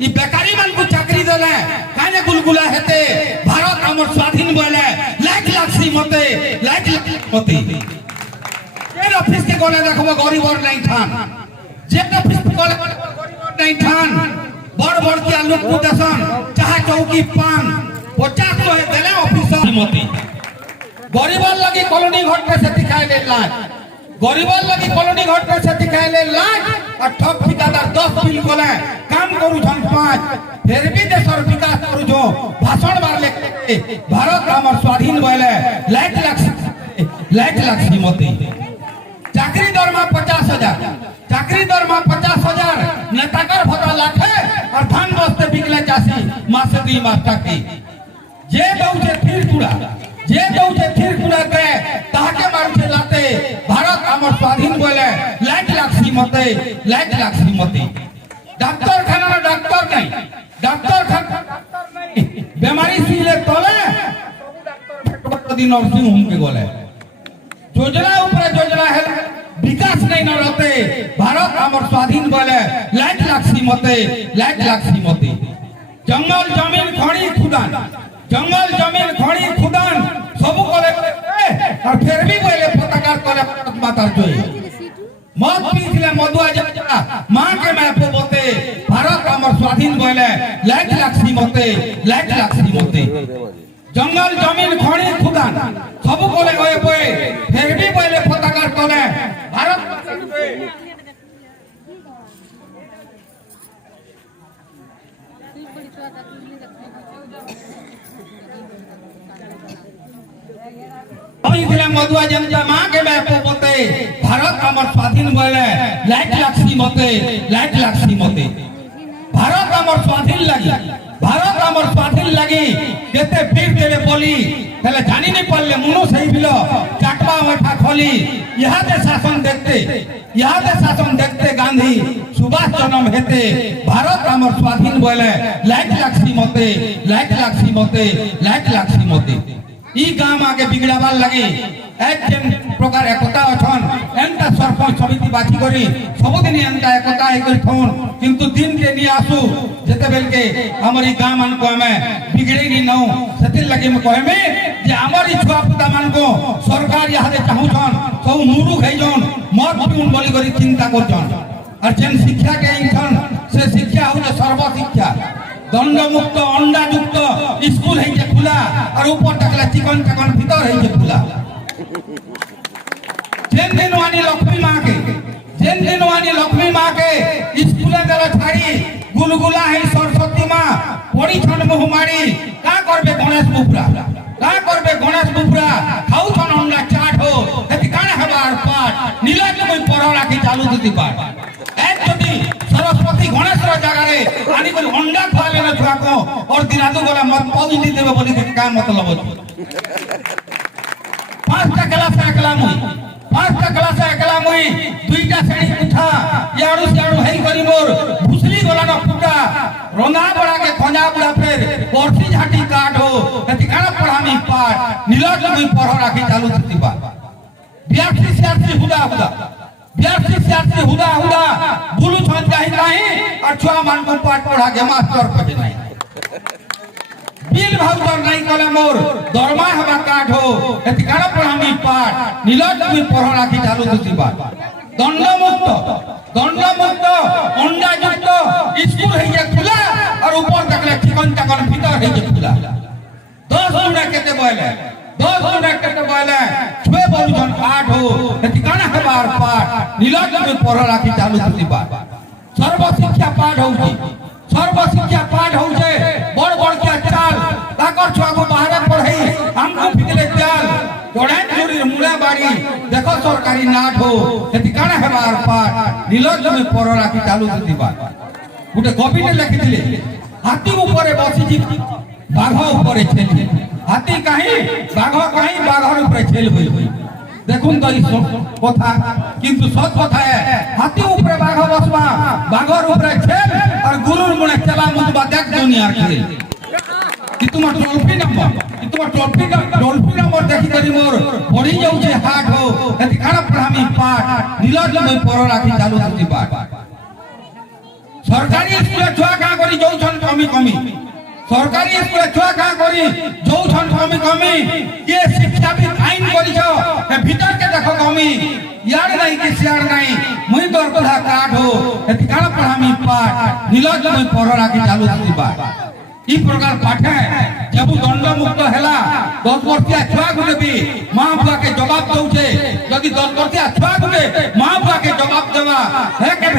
ई बेकारी मन को चाकरी देले काने गुलगुला हेते भारत हमर स्वाधीन बोले लाख लाख श्रीमते लाख लाख मते जे ऑफिस के कोने देखबो गरीब और नहीं ठान जे ऑफिस के कोने गरीब और नहीं ठान बड़ बड़ के लोग को दसन चाहे चौकी पान 50 को देले ऑफिसर मते गरीब लगी कॉलोनी घाट पे से दिखाई ले लाख गरीब लगी कॉलोनी घाट पे से दिखाई ले लाख और ठग ठिकादार 10 बिल कोले काम करू छन 5 फिर भी देशर विकास करू जो भाषण मार ले भारत हमर स्वाधीन बोले लाख लाख श्रीमती चाकरी दरमा 50,000 चाकरी दरमा 50,000 नेताकर भरा लाखे और धान बस्ते बिकले चासी मासे 2 मास टाकी जे दउचे फिर पूरा के ताके मारू लाते भारत हमर स्वाधीन बोले लाख लाख श्रीमती डॉक्टर खाना डॉक्टर नहीं बीमारी सुईले तले दिन नर्सिंग होम के गले योजना ऊपर योजना है विकास नहीं न रहते भारत हमर स्वाधीन बोले लाख लाख श्रीमती जंगल जमीन खड़ी खुदान सब कोले और फिर भी बोले पत्रकार कोले मातार जोई मत पीछले मधुआ जा मां के मैं पोते भारत हमर स्वाधीन बोले लाख लाख श्रीमती जंगल जमीन खड़ी खुदान सब कोले होए बोए फिर भी बोले पत्रकार कोले भारत मधुआ जनता मां के मैं पोते भारत हमर स्वाधीन बोले लाख लाख श्रीमती भारत हमर स्वाधीन लगी केते फिर तेरे बोली पहले जानी नहीं पड़ले मुनो सही बिलो चाटवा बैठा खोली यहाँ से शासन देखते गांधी सुभाष जन्म हेते भारत हमर स्वाधीन बोले लाख लाख श्रीमती ई गांव आगे बिगड़ाबार लगी एक प्रकार एकता अछन एंता सरपंच समिति बाछी करी सबदिन एंता एकता हे करी थोन किंतु दिन के नि आसु जेते बेल के हमर ई गांव मान को हमें बिगड़े नि नौ सेति लगे में कहमे जे हमर ई छुआ पुता मान को सरकार यहां दे चाहू छन सब मुरुख है जन मत पिउन बोली करी चिंता कर जन और जेन शिक्षा के इंथन से शिक्षा हो सर्व शिक्षा दंड मुक्त अंडा युक्त स्कूल है जे खुला और ऊपर तकला चिकन भीतर है जे खुला जेन दिन वानी लक्ष्मी मां के स्कूल गला छाड़ी गुलगुला है सरस्वती मां पड़ी छन मुहमारी का करबे गणेश बुपरा खाऊ छन अंडा चाट हो एति काने हबार पाठ नीलाज कोई पर राखी चालू दती पाठ एक जदी सरस्वती गणेश रो जगह रे आनी कोई अंडा खा लेना छुआ को और दिनादु गोला मत पौज नहीं देबे बोली के का मतलब हो 5टा क्लास एकला मुई 2टा श्रेणी उठा याडू हेई करी मोर भुसली गोला न फुटा रंगा बड़ा के खंजा बुड़ा फिर परसी झाटी काट हो एति काना पढ़ामी पाठ नीलाज कोई पर राखी चालू दती बा 82 हुदा बुलू छन जाहि नहीं और छुआ मान को पाठ पढ़ा के मास्टर पजे नहीं बिल भाउचर नहीं कले मोर दरमा हवा काट हो एति काना पढ़ामी पाठ नीलाज कोई पर राखी चालू दती बा दंड मुक्त अंडा युक्त स्कूल है जे खुला और ऊपर तकले चिकन भीतर है जे खुला 10 गुना केते बोले छुए बोलू जन पाठ हो एति काना हबार पाठ नीलाज कोई पर राखी चालू दती बा सर्व शिक्षा पाठ होउछे बड़ के चाल ताकर छुआ को बाहर पढ़ई हमको फिकले चाल जोड़ान जोड़ी मुड़ा बाड़ी देखो सरकारी नाट हो एति काना हबार पाठ नीलाज कोई पर राखी चालू दती बा गुटे कवि ने लिखिथिले हाथी ऊपर बसी जी बाघ ऊपर छेली हाथी कहीं बाघर ऊपर छेल होई देखुन तो कथा किंतु सच कथा है हाथी ऊपर बाघ बसवा बाघर ऊपर छेल और गुरु मुने चला मुतबा देख दुनिया खेल कि तुम डॉल्फिन नंबर देखि करी मोर पड़ी जाउ छे हाट हो एति खाना पढ़ामी पाठ नीलाज कोई पर राखी चालू दती पाठ सरकारी स्कूल छुआ का करी जाउ सरकारी स्कूल छुआ का करी जो छन कमी कमी ये शिक्षा भी आईन करी छ ए भीतर के देखो कमी यार नहीं कि सियार नहीं मुई तोर कथा काट हो एति काल पढ़ामी पाठ नीलज में पढ़रा के चालू थी बात ई प्रकार पाठे जब दंड मुक्त हैला 10 वर्षिया छुआ गुटे भी मां बुआ के जवाब दउछे यदि 10 वर्षिया छुआ गुटे मां बुआ के जवाब देवा है के